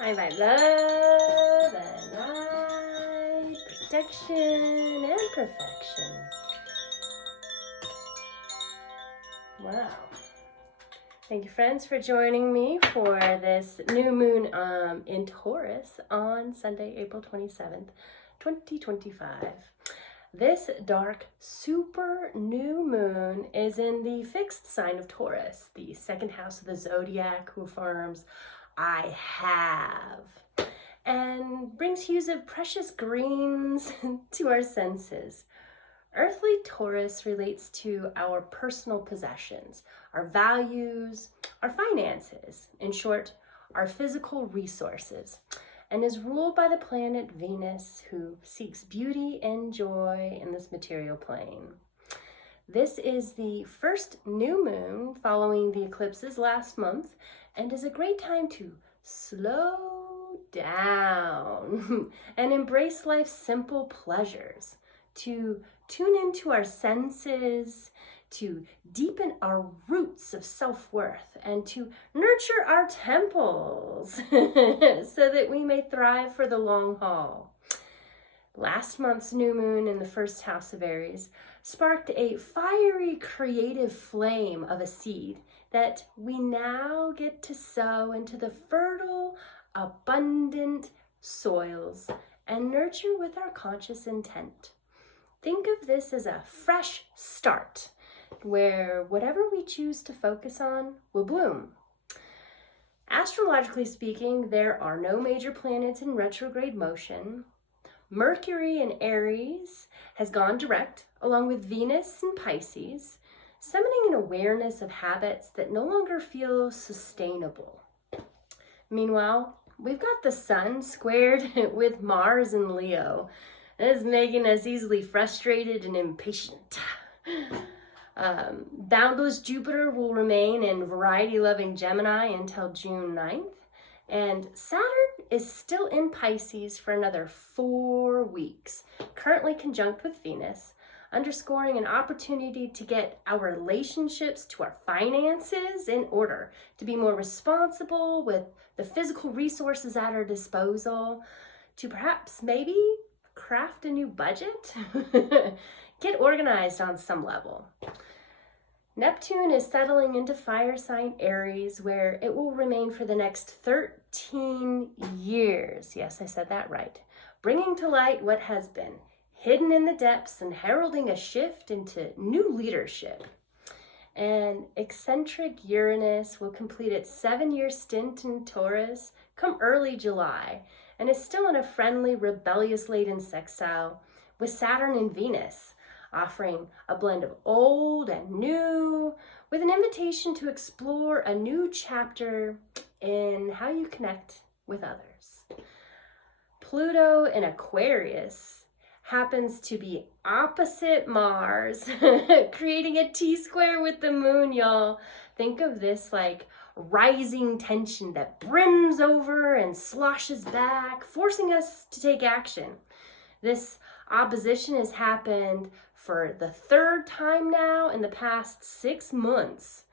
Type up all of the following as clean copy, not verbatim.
I invite love and light, protection and perfection. Wow. Thank you, friends, for joining me for this new moon in Taurus on Sunday, April 27th, 2025. This dark super new moon is in the fixed sign of Taurus, the second house of the zodiac, who affirms I have, and brings hues of precious greens to our senses. Earthly Taurus relates to our personal possessions, our values, our finances, in short, our physical resources, and is ruled by the planet Venus, who seeks beauty and joy in this material plane. This is the first new moon following the eclipses last month and is a great time to slow down and embrace life's simple pleasures, to tune into our senses, to deepen our roots of self-worth, and to nurture our temples so that we may thrive for the long haul. Last month's new moon in the first house of Aries sparked a fiery creative flame of a seed that we now get to sow into the fertile, abundant soils and nurture with our conscious intent. Think of this as a fresh start, where whatever we choose to focus on will bloom. Astrologically speaking, there are no major planets in retrograde motion. Mercury in Aries has gone direct, along with Venus in Pisces, summoning an awareness of habits that no longer feel sustainable. Meanwhile, we've got the Sun squared with Mars in Leo. That is making us easily frustrated and impatient. Boundless Jupiter will remain in variety-loving Gemini until June 9th, and Saturn is still in Pisces for another 4 weeks, currently conjunct with Venus, underscoring an opportunity to get our relationships to our finances in order, to be more responsible with the physical resources at our disposal, to perhaps maybe craft a new budget, get organized on some level. Neptune is settling into fire sign Aries, where it will remain for the next 13 years. Yes, I said that right. Bringing to light what has been hidden in the depths and heralding a shift into new leadership. And eccentric Uranus will complete its 7-year stint in Taurus come early July, and is still in a friendly, rebellious laden sextile with Saturn and Venus, offering a blend of old and new, with an invitation to explore a new chapter in how you connect with others. Pluto in Aquarius happens to be opposite Mars, creating a T-square with the moon, y'all. Think of this like rising tension that brims over and sloshes back, forcing us to take action. This opposition has happened for the 3rd time now in the past 6 months.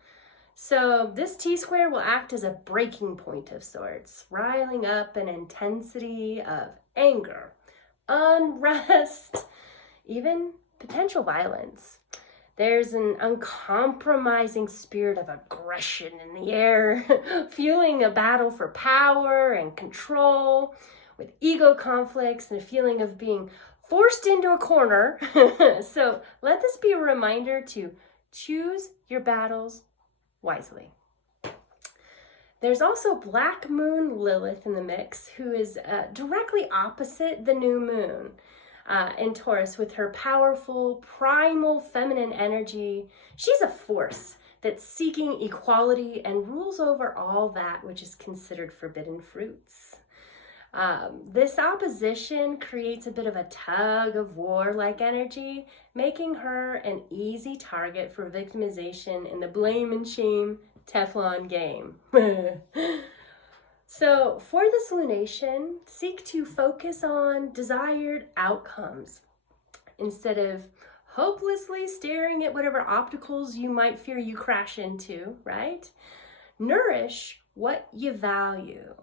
So this T-square will act as a breaking point of sorts, riling up an intensity of anger, unrest, even potential violence. There's an uncompromising spirit of aggression in the air, fueling a battle for power and control, with ego conflicts and a feeling of being forced into a corner. So let this be a reminder to choose your battles wisely. There's also Black Moon Lilith in the mix, who is directly opposite the new moon in Taurus with her powerful, primal feminine energy. She's a force that's seeking equality and rules over all that which is considered forbidden fruits. This opposition creates a bit of a tug of war-like energy, making her an easy target for victimization in the blame and shame Teflon game. So for this lunation, seek to focus on desired outcomes instead of hopelessly staring at whatever obstacles you might fear you crash into, right? Nourish what you value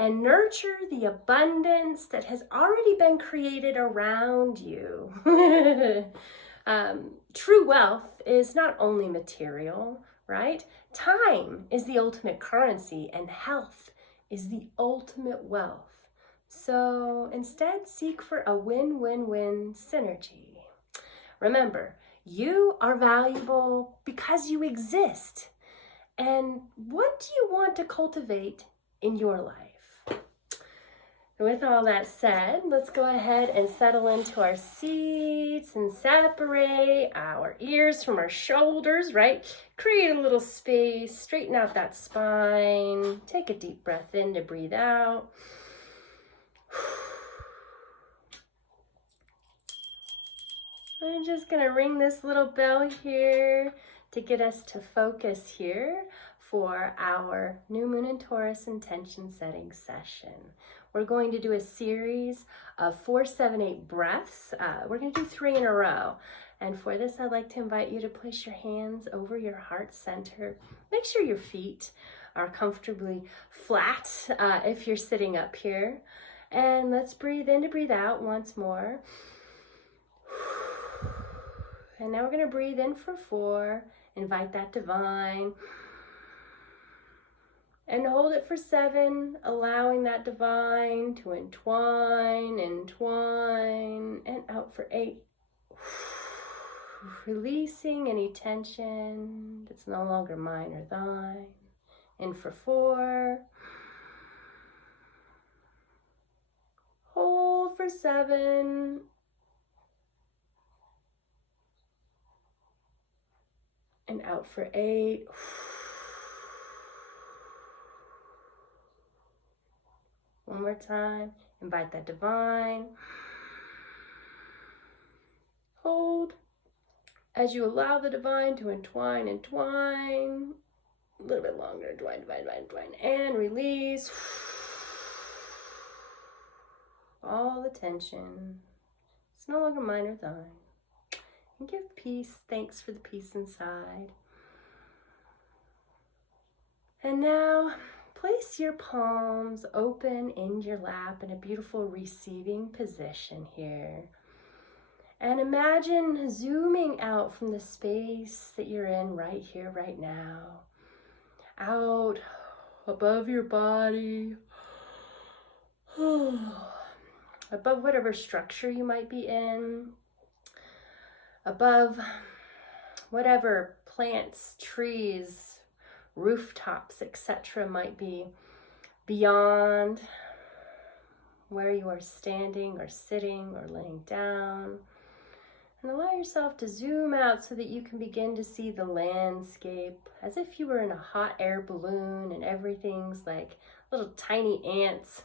and nurture the abundance that has already been created around you. True wealth is not only material, right? Time is the ultimate currency, and health is the ultimate wealth. So instead, seek for a win-win-win synergy. Remember, you are valuable because you exist. And what do you want to cultivate in your life? With all that said, let's go ahead and settle into our seats and separate our ears from our shoulders, right? Create a little space, straighten out that spine. Take a deep breath in to breathe out. I'm just gonna ring this little bell here to get us to focus here for our New Moon and Taurus Intention Setting Session. We're going to do a series of 4, 7, 8 breaths. We're going to do 3 in a row. And for this, I'd like to invite you to place your hands over your heart center. Make sure your feet are comfortably flat if you're sitting up here. And let's breathe in to breathe out once more. And now we're going to breathe in for 4. Invite that divine. And hold it for 7, allowing that divine to entwine, and out for 8. Releasing any tension that's no longer mine or thine. In for 4. Hold for 7. And out for 8. One more time. Invite that divine. Hold. As you allow the divine to entwine. A little bit longer. Entwine. And release. All the tension. It's no longer mine or thine. And give peace. Thanks for the peace inside. And now, place your palms open in your lap in a beautiful receiving position here. And imagine zooming out from the space that you're in right here, right now. Out above your body. Above whatever structure you might be in. Above whatever plants, trees, rooftops, etc. might be beyond where you are standing or sitting or laying down. And allow yourself to zoom out so that you can begin to see the landscape as if you were in a hot air balloon and everything's like little tiny ants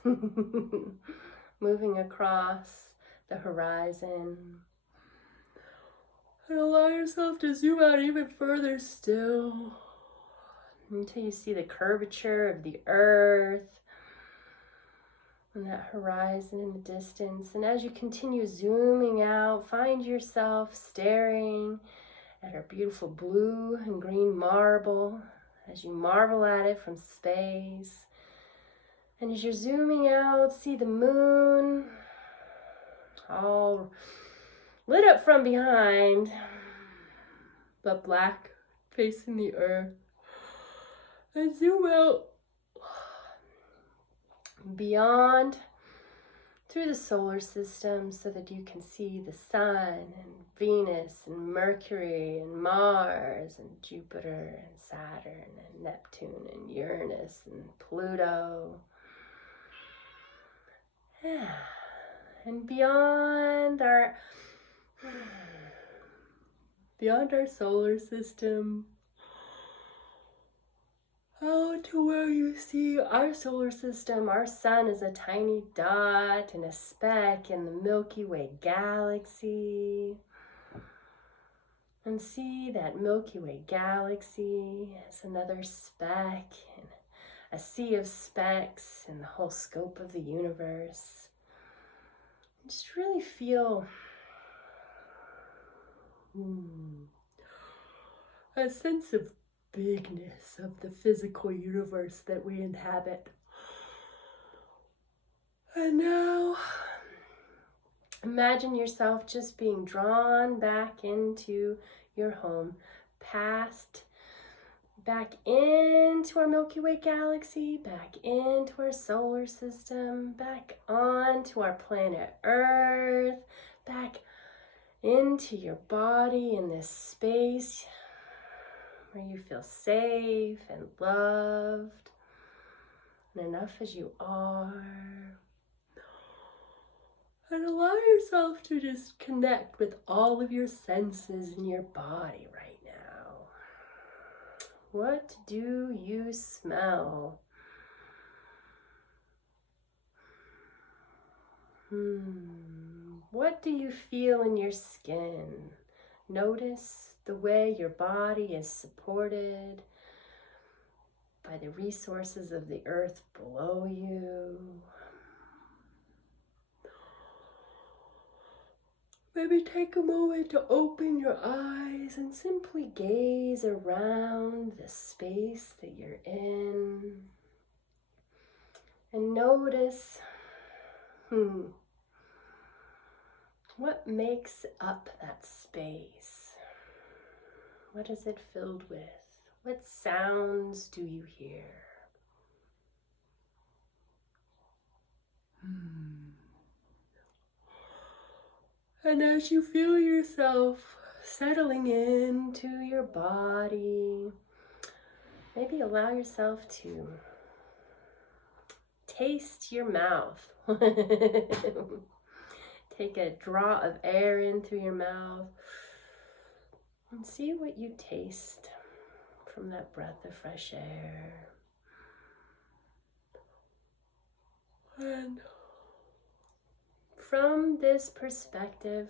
moving across the horizon. And allow yourself to zoom out even further still until you see the curvature of the earth and that horizon in the distance. And as you continue zooming out, find yourself staring at our beautiful blue and green marble as you marvel at it from space. And as you're zooming out, see the moon all lit up from behind, but black facing the earth. And zoom out beyond through the solar system so that you can see the sun and Venus and Mercury and Mars and Jupiter and Saturn and Neptune and Uranus and Pluto. And beyond our solar system, out to where you see our solar system. Our sun is a tiny dot and a speck in the Milky Way galaxy. And see that Milky Way galaxy as another speck in a sea of specks in the whole scope of the universe. Just really feel a sense of bigness of the physical universe that we inhabit. And now, imagine yourself just being drawn back into your home, back into our Milky Way galaxy, back into our solar system, back onto our planet Earth, back into your body in this space where you feel safe and loved and enough as you are. And allow yourself to just connect with all of your senses in your body right now. What do you smell? What do you feel in your skin? Notice the way your body is supported by the resources of the earth below you. Maybe take a moment to open your eyes and simply gaze around the space that you're in. And notice, what makes up that space? What is it filled with? What sounds do you hear? And as you feel yourself settling into your body, maybe allow yourself to taste your mouth. Take a draw of air in through your mouth and see what you taste from that breath of fresh air. And from this perspective,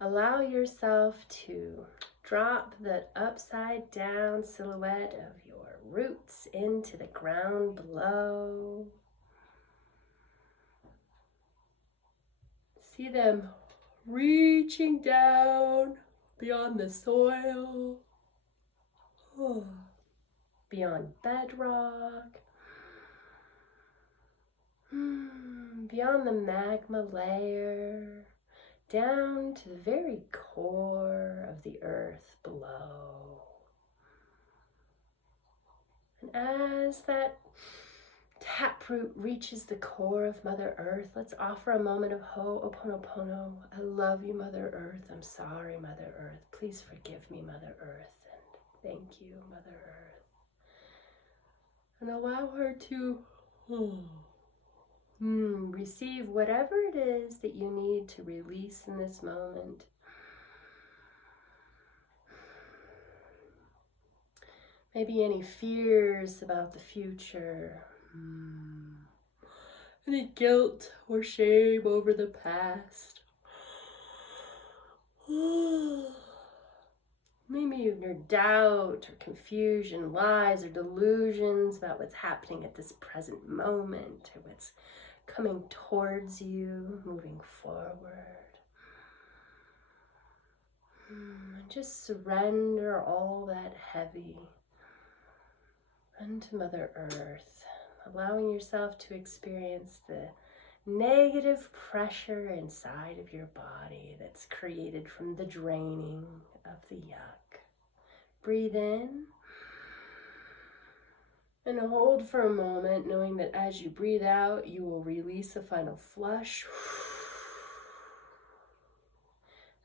allow yourself to drop the upside down silhouette of your roots into the ground below. See them reaching down beyond the soil, beyond bedrock, beyond the magma layer, down to the very core of the earth below. And as that taproot reaches the core of Mother Earth, let's offer a moment of ho'oponopono. I love you, Mother Earth. I'm sorry, Mother Earth. Please forgive me, Mother Earth. And thank you, Mother Earth. And allow her to receive whatever it is that you need to release in this moment. Maybe any fears about the future, any guilt or shame over the past. Maybe your doubt or confusion, lies or delusions about what's happening at this present moment or what's coming towards you, moving forward. And just surrender all that heavy unto Mother Earth, allowing yourself to experience the negative pressure inside of your body that's created from the draining of the yuck. Breathe in and hold for a moment, knowing that as you breathe out, you will release a final flush.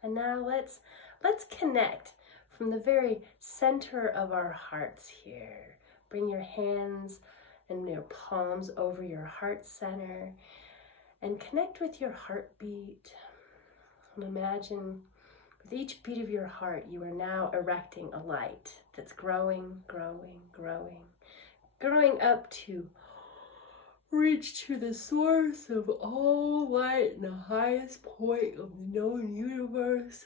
And now let's connect from the very center of our hearts here. Bring your hands and your palms over your heart center and connect with your heartbeat. And imagine with each beat of your heart, you are now erecting a light that's growing, growing, growing, growing up to reach to the source of all light and the highest point of the known universe,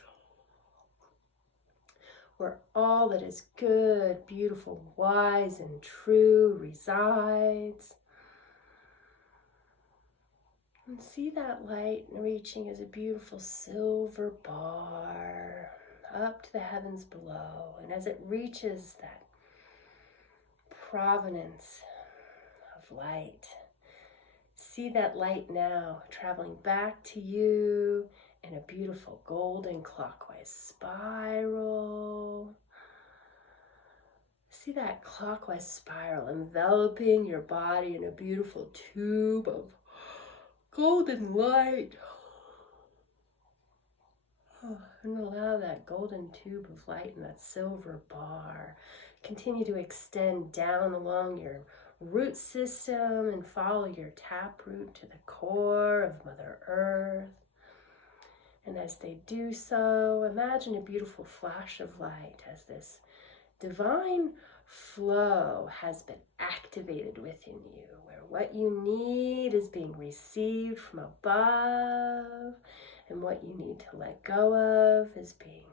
where all that is good, beautiful, wise, and true resides. And see that light reaching as a beautiful silver bar up to the heavens below. And as it reaches that provenance of light, see that light now traveling back to you in a beautiful golden clockwise spiral. See that clockwise spiral enveloping your body in a beautiful tube of golden light. And allow that golden tube of light and that silver bar continue to extend down along your root system and follow your taproot to the core of Mother Earth. And as they do so, imagine a beautiful flash of light as this divine flow has been activated within you, where what you need is being received from above, and what you need to let go of is being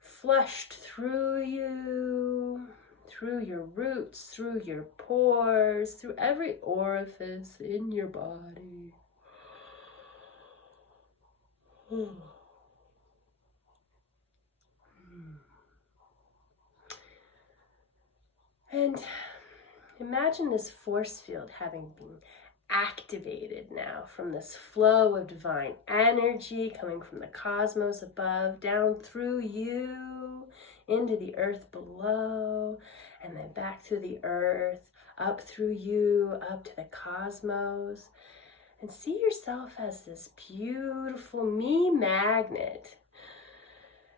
flushed through you, through your roots, through your pores, through every orifice in your body. And imagine this force field having been activated now from this flow of divine energy coming from the cosmos above, down through you, into the earth below, and then back through the earth, up through you, up to the cosmos. And see yourself as this beautiful me magnet.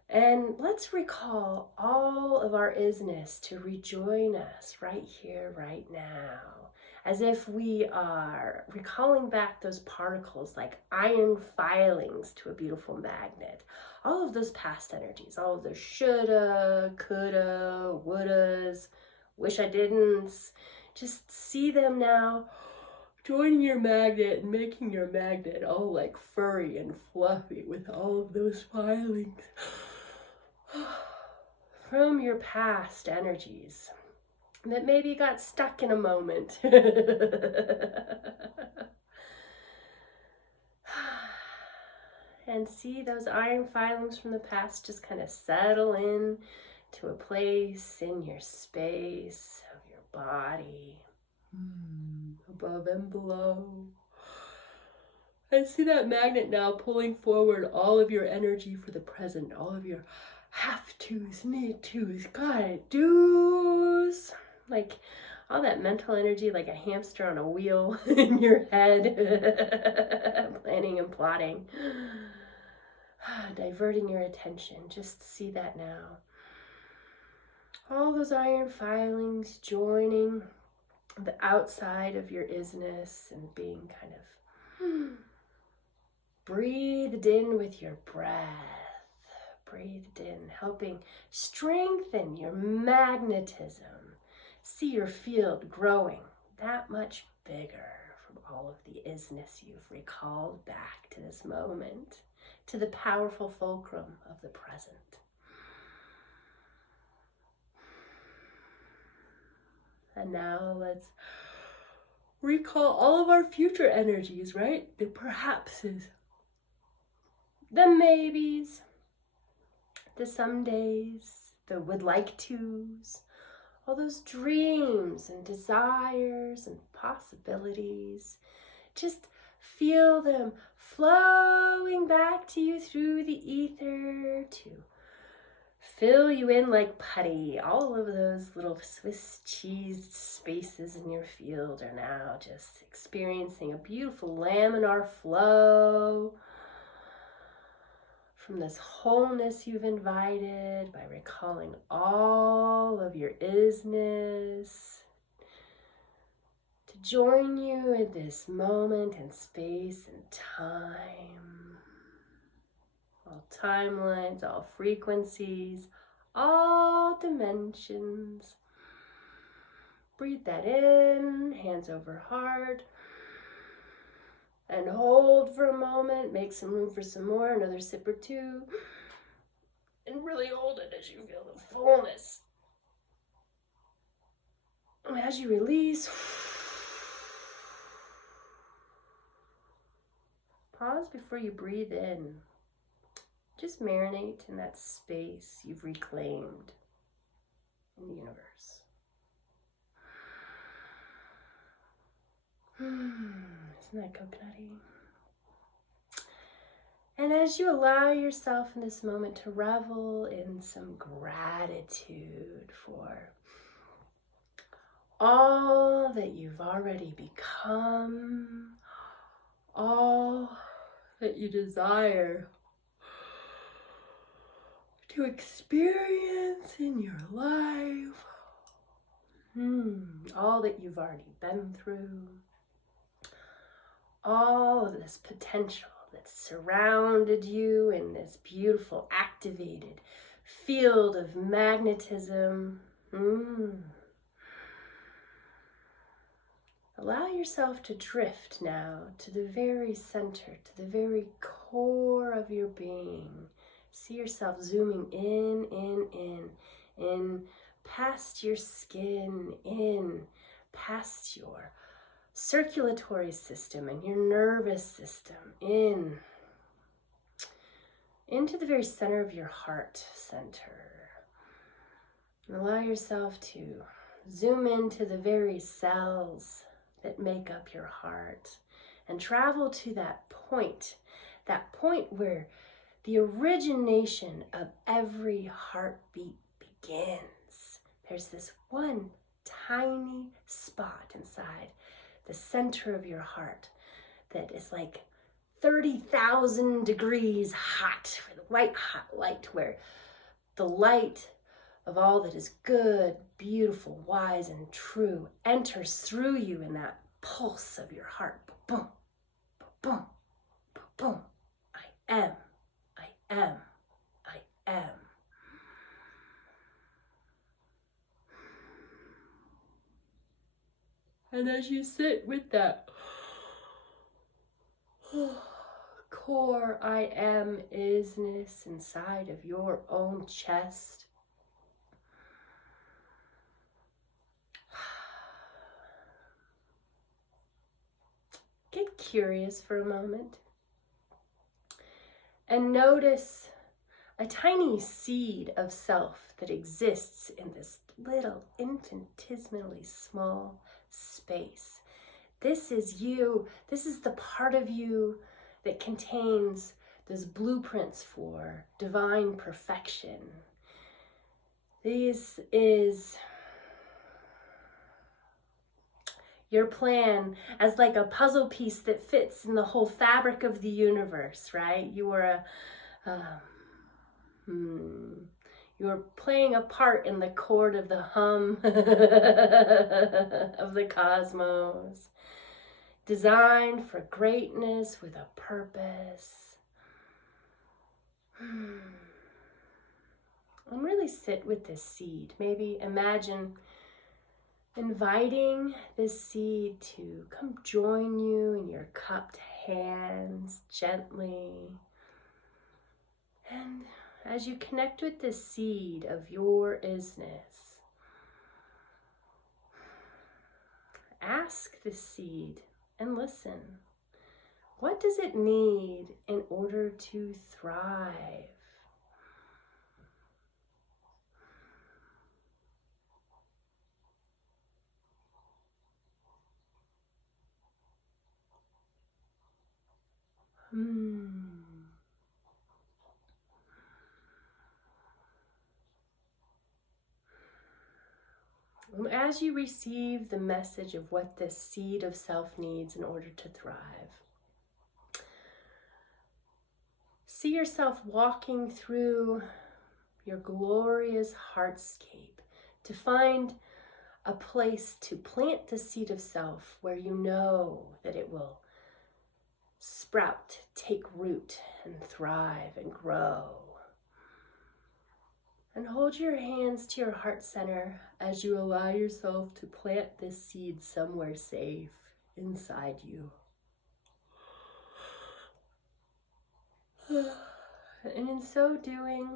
And let's recall all of our IZness to rejoin us right here, right now, as if we are recalling back those particles like iron filings to a beautiful magnet. All of those past energies, all of those shoulda, coulda, wouldas, wish I didn't, just see them now joining your magnet and making your magnet all like furry and fluffy with all of those filings from your past energies that maybe got stuck in a moment. And see those iron filings from the past just kind of settle in to a place in your space of your body, above and below. And see that magnet now pulling forward all of your energy for the present, all of your have tos, need tos, gotta do's. Like all that mental energy, like a hamster on a wheel in your head, planning and plotting, diverting your attention. Just see that now. All those iron filings joining the outside of your IZness and being kind of breathed in with your breath. Breathed in, helping strengthen your magnetism. See your field growing that much bigger from all of the IZness you've recalled back to this moment, to the powerful fulcrum of the present. And now let's recall all of our future energies, right? The perhapses, the maybes, the somedays, the would like tos, all those dreams and desires and possibilities. Just feel them flowing back to you through the ether to fill you in like putty. All of those little Swiss cheese spaces in your field are now just experiencing a beautiful laminar flow from this wholeness you've invited by recalling all of your IZness to join you in this moment and space and time. All timelines, all frequencies, all dimensions. Breathe that in, hands over heart. And hold for a moment, make some room for some more, another sip or two. And really hold it as you feel the fullness. And as you release, pause before you breathe in. Just marinate in that space you've reclaimed in the universe. Isn't Isn't that coconutty? And as you allow yourself in this moment to revel in some gratitude for all that you've already become, all that you desire to experience in your life, all that you've already been through, all of this potential that's surrounded you in this beautiful activated field of magnetism. Allow yourself to drift now to the very center, to the very core of your being. See yourself zooming in, past your skin, in, past your circulatory system and your nervous system, into the very center of your heart center. And allow yourself to zoom into the very cells that make up your heart and travel to that point where the origination of every heartbeat begins. There's this one tiny spot inside the center of your heart that is like 30,000 degrees hot, the white hot light, where the light of all that is good, beautiful, wise, and true enters through you in that pulse of your heart. Boom, boom, boom. I am, I am, I am. And as you sit with that core I am IZness inside of your own chest, get curious for a moment and notice a tiny seed of self that exists in this little infinitesimally small space. This is you. This is the part of you that contains those blueprints for divine perfection. This is your plan as like a puzzle piece that fits in the whole fabric of the universe, right? You are you're playing a part in the chord of the hum of the cosmos, designed for greatness with a purpose. And really sit with this seed. Maybe imagine inviting this seed to come join you in your cupped hands gently. And as you connect with this seed of your IZness, ask the seed and listen. What does it need in order to thrive? As you receive the message of what this seed of self needs in order to thrive, see yourself walking through your glorious heartscape to find a place to plant the seed of self where you know that it will sprout, take root, and thrive and grow. And hold your hands to your heart center as you allow yourself to plant this seed somewhere safe inside you. And in so doing,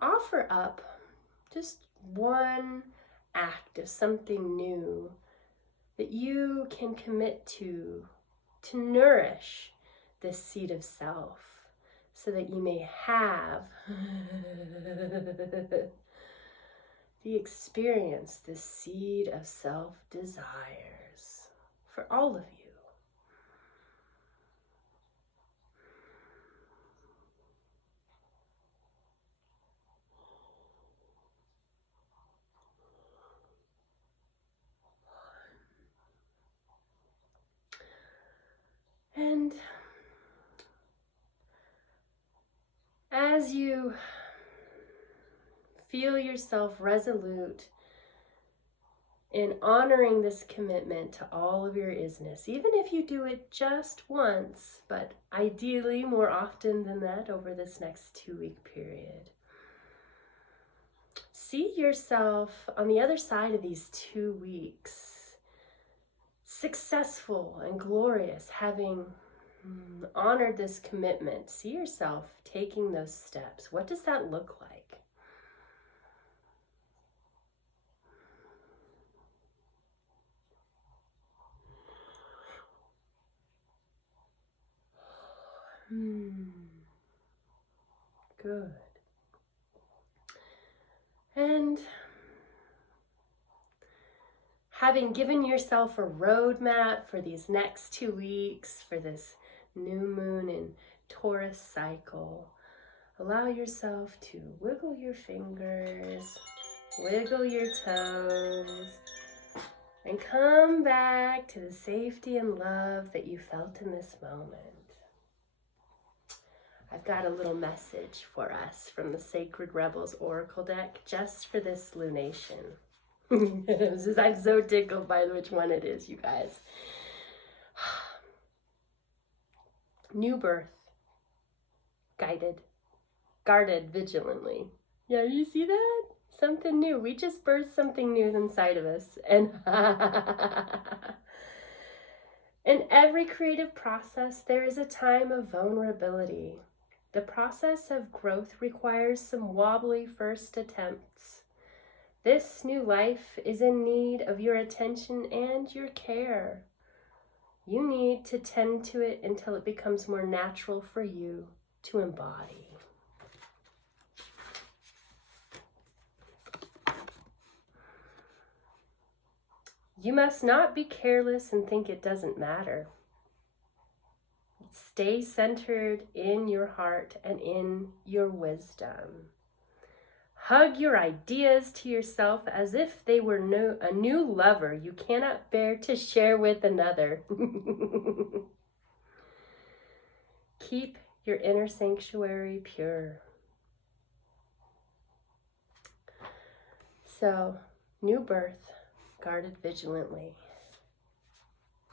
offer up just one act of something new that you can commit to nourish this seed of self, so that you may have the experience this seed of self desires for all of you. And as you feel yourself resolute in honoring this commitment to all of your IZness, even if you do it just once, but ideally more often than that over this next 2-week period, see yourself on the other side of these 2 weeks, successful and glorious, having honored this commitment. See yourself taking those steps. What does that look like? Good. And having given yourself a roadmap for these next 2 weeks, for this new moon and Taurus cycle, allow yourself to wiggle your fingers, wiggle your toes, and come back to the safety and love that you felt in this moment. I've got a little message for us from the Sacred Rebels Oracle deck just for this lunation. I'm so tickled by which one it is, you guys. New birth, guarded vigilantly. Yeah, you see that? Something new. We just birthed something new inside of us. And in every creative process, there is a time of vulnerability. The process of growth requires some wobbly first attempts. This new life is in need of your attention and your care. You need to tend to it until it becomes more natural for you to embody. You must not be careless and think it doesn't matter. Stay centered in your heart and in your wisdom. Hug your ideas to yourself as if they were a new lover you cannot bear to share with another. Keep your inner sanctuary pure. So, new birth, guarded vigilantly.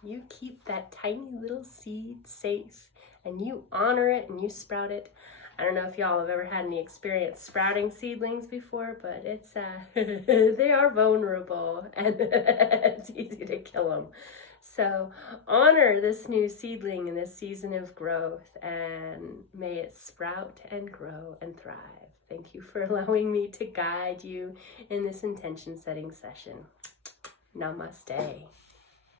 You keep that tiny little seed safe and you honor it and you sprout it. I don't know if y'all have ever had any experience sprouting seedlings before, but it's they are vulnerable and it's easy to kill them. So honor this new seedling in this season of growth, and may it sprout and grow and thrive. Thank you for allowing me to guide you in this intention setting session. Namaste.